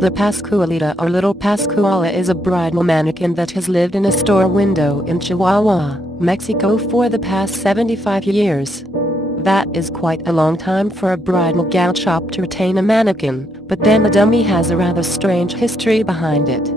La Pascualita or Little Pascuala is a bridal mannequin that has lived in a store window in Chihuahua, Mexico for the past 75 years. That is quite a long time for a bridal gown shop to retain a mannequin, but then the dummy has a rather strange history behind it.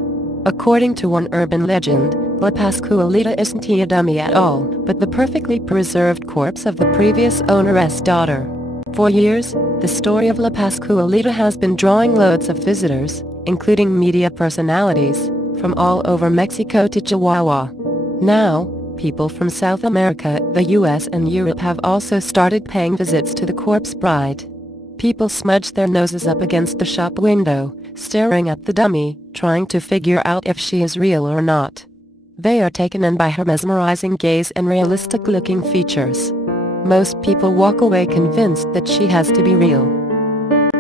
According to one urban legend, La Pascualita isn't a dummy at all, but the perfectly preserved corpse of the previous owner's daughter. For years, the story of La Pascualita has been drawing loads of visitors, including media personalities, from all over Mexico to Chihuahua. Now, people from South America, the US and Europe have also started paying visits to the corpse bride. People smudge their noses up against the shop window, staring at the dummy, trying to figure out if she is real or not. They are taken in by her mesmerizing gaze and realistic-looking features. Most people walk away convinced that she has to be real.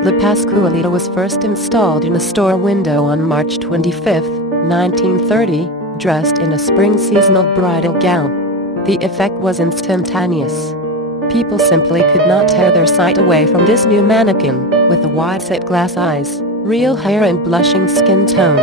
La Pascualita was first installed in a store window on March 25, 1930, dressed in a spring seasonal bridal gown. The effect was instantaneous. People simply could not tear their sight away from this new mannequin, with the wide-set glass eyes, real hair and blushing skin tone.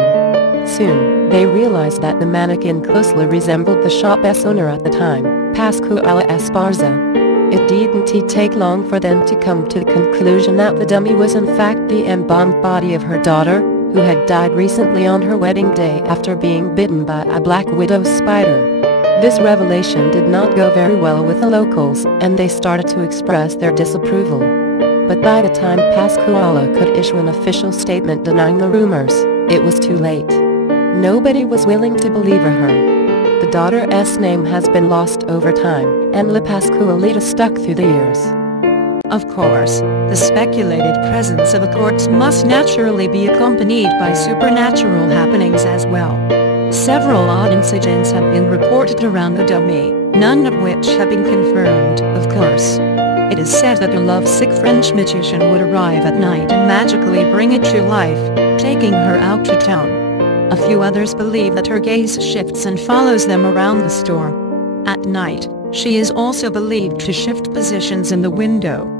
Soon, they realized that the mannequin closely resembled the shop's owner at the time, Pascuala Esparza. It didn't take long for them to come to the conclusion that the dummy was in fact the embalmed body of her daughter, who had died recently on her wedding day after being bitten by a black widow spider. This revelation did not go very well with the locals, and they started to express their disapproval. But by the time Pascuala could issue an official statement denying the rumors, it was too late. Nobody was willing to believe her. The daughter's name has been lost over time, and La Pascualita stuck through the years. Of course, the speculated presence of a corpse must naturally be accompanied by supernatural happenings as well. Several odd incidents have been reported around the dummy, none of which have been confirmed, of course. It is said that a lovesick French magician would arrive at night and magically bring it to life, taking her out to town. A few others believe that her gaze shifts and follows them around the store. At night, she is also believed to shift positions in the window.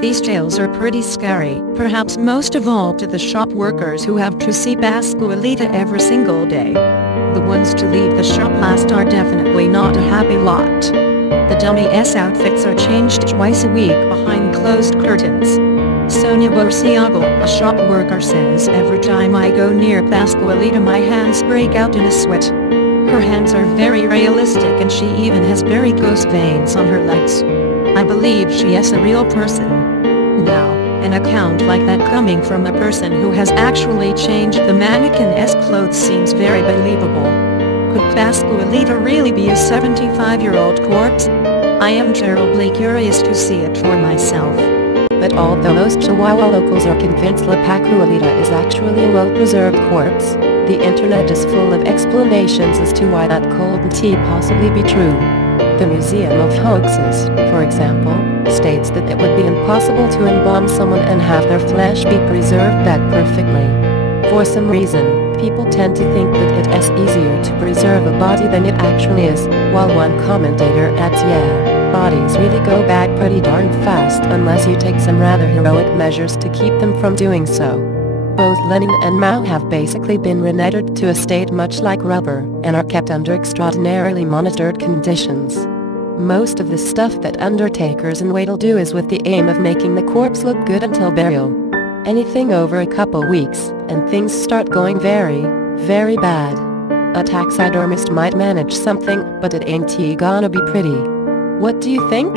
These tales are pretty scary, perhaps most of all to the shop workers who have to see Pascualita every single day. The ones to leave the shop last are definitely not a happy lot. The dummy's outfits are changed twice a week behind closed curtains. Sonia Borsiago, a shop worker, says, "Every time I go near Pascualita my hands break out in a sweat." Her hands are very realistic and she even has varicose veins on her legs. I believe she is a real person. Now, an account like that coming from a person who has actually changed the mannequin's clothes seems very believable. Could Pascualita really be a 75-year-old corpse? I am terribly curious to see it for myself. But although most Chihuahua locals are convinced La Pascualita is actually a well-preserved corpse, the internet is full of explanations as to why that couldn't possibly be true. The Museum of Hoaxes, for example, states that it would be impossible to embalm someone and have their flesh be preserved that perfectly. For some reason, people tend to think that it is easier to preserve a body than it actually is, while one commentator adds, "Yeah, bodies really go bad pretty darn fast unless you take some rather heroic measures to keep them from doing so." Both Lenin and Mao have basically been rendered to a state much like rubber, and are kept under extraordinarily monitored conditions. Most of the stuff that undertakers and wait'll do is with the aim of making the corpse look good until burial. Anything over a couple weeks, and things start going very, very bad. A taxidermist might manage something, but it ain't gonna be pretty. What do you think?